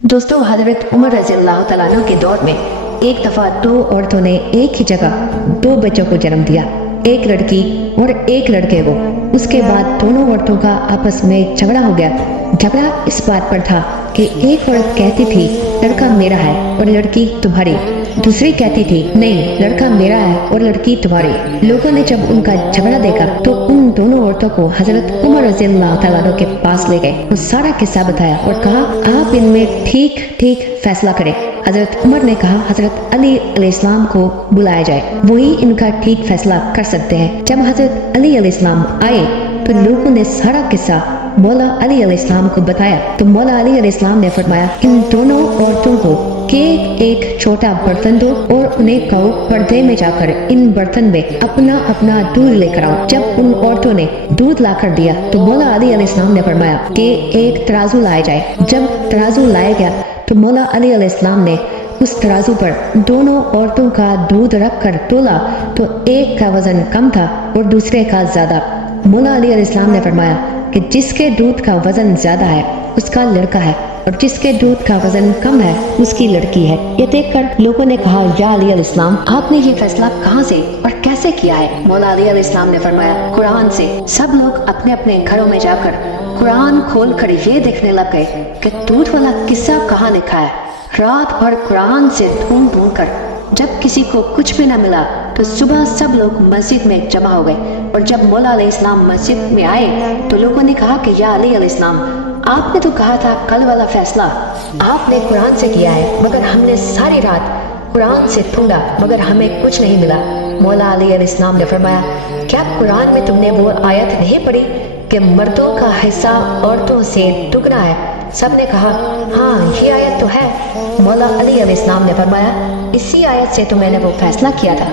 दोस्तों, हजरत उमर रज़ी अल्लाह तआला अन्हु के दौर में एक दफ़ा दो औरतों ने एक ही जगह दो बच्चों को जन्म दिया, एक लड़की और एक लड़के को। उसके बाद दोनों औरतों का आपस में झगड़ा हो गया। झगड़ा इस बात पर था कि एक औरत कहती थी लड़का मेरा है और लड़की तुम्हारी, दूसरी कहती थी नहीं लड़का मेरा है और लड़की तुम्हारी। लोगों ने जब उनका झगड़ा देखा तो उन दोनों औरतों को हजरत उमर रज़ी अल्लाह तआला अन्हु के पास ले गए और सारा किस्सा बताया और कहा आप इनमें ठीक ठीक फैसला करें। हजरत उमर ने कहा हजरत अली अलैहिस्सलाम को बुलाया जाए, वही इनका ठीक फैसला कर सकते हैं। जब हजरत अली अलैहिस्सलाम आए तो लोगों ने सारा किस्सा मौला अली अलैहिस्सलाम को बताया तो मौला अली अलैहिस्सलाम ने फरमाया इन दोनों औरतों को कि एक छोटा बर्तन दो और उन्हें कहो पर्दे में जाकर इन बर्तन में अपना अपना दूध लेकर आओ। जब उन औरतों ने दूध लाकर दिया तो मौला अली अलैहिस्सलाम ने फरमाया कि एक तराजू लाया जाए। जब तराजू लाया गया तो मौला अली अलैहिस्सलाम ने उस तराजू पर दोनों औरतों का दूध रख कर तोला तो एक का वजन कम था और दूसरे का ज्यादा। मौला अली अलैहिस्सलाम ने फरमाया कि जिसके दूध का वजन ज्यादा है उसका लड़का है और जिसके दूध का वजन कम है उसकी लड़की है। ये देखकर लोगों ने कहा या अली अलैहिस्सलाम आपने ये फैसला कहाँ से और कैसे किया है? मौला अली अलैहिस्सलाम ने फरमाया कुरान से। सब लोग अपने अपने घरों में जाकर कुरान खोल कर ये देखने लग गए कि दूध वाला किस्सा कहाँ लिखा है। रात भर कुरान से ढूंढ ढूंढ कर जब किसी को कुछ भी न मिला तो सुबह सब लोग मस्जिद में जमा हो गए और जब मौला अलैहिस्सलाम मस्जिद में आए तो लोगों ने कहा कि या अली अलैहिस्सलाम आपने तो कहा था कल वाला फैसला आपने कुरान से किया है, मगर हमने सारी रात कुरान से ढूंढा मगर हमें कुछ नहीं मिला। मौला अली अलैहिस्सलाम ने फरमाया क्या कुरान में तुमने वो आयत नहीं पढ़ी कि मर्दों का हिस्सा औरतों से दुगना है? सब ने कहा हाँ ये आयत तो है। मौला अली अलैहिस्सलाम ने फरमाया इसी आयत से तो मैंने वो फैसला किया था।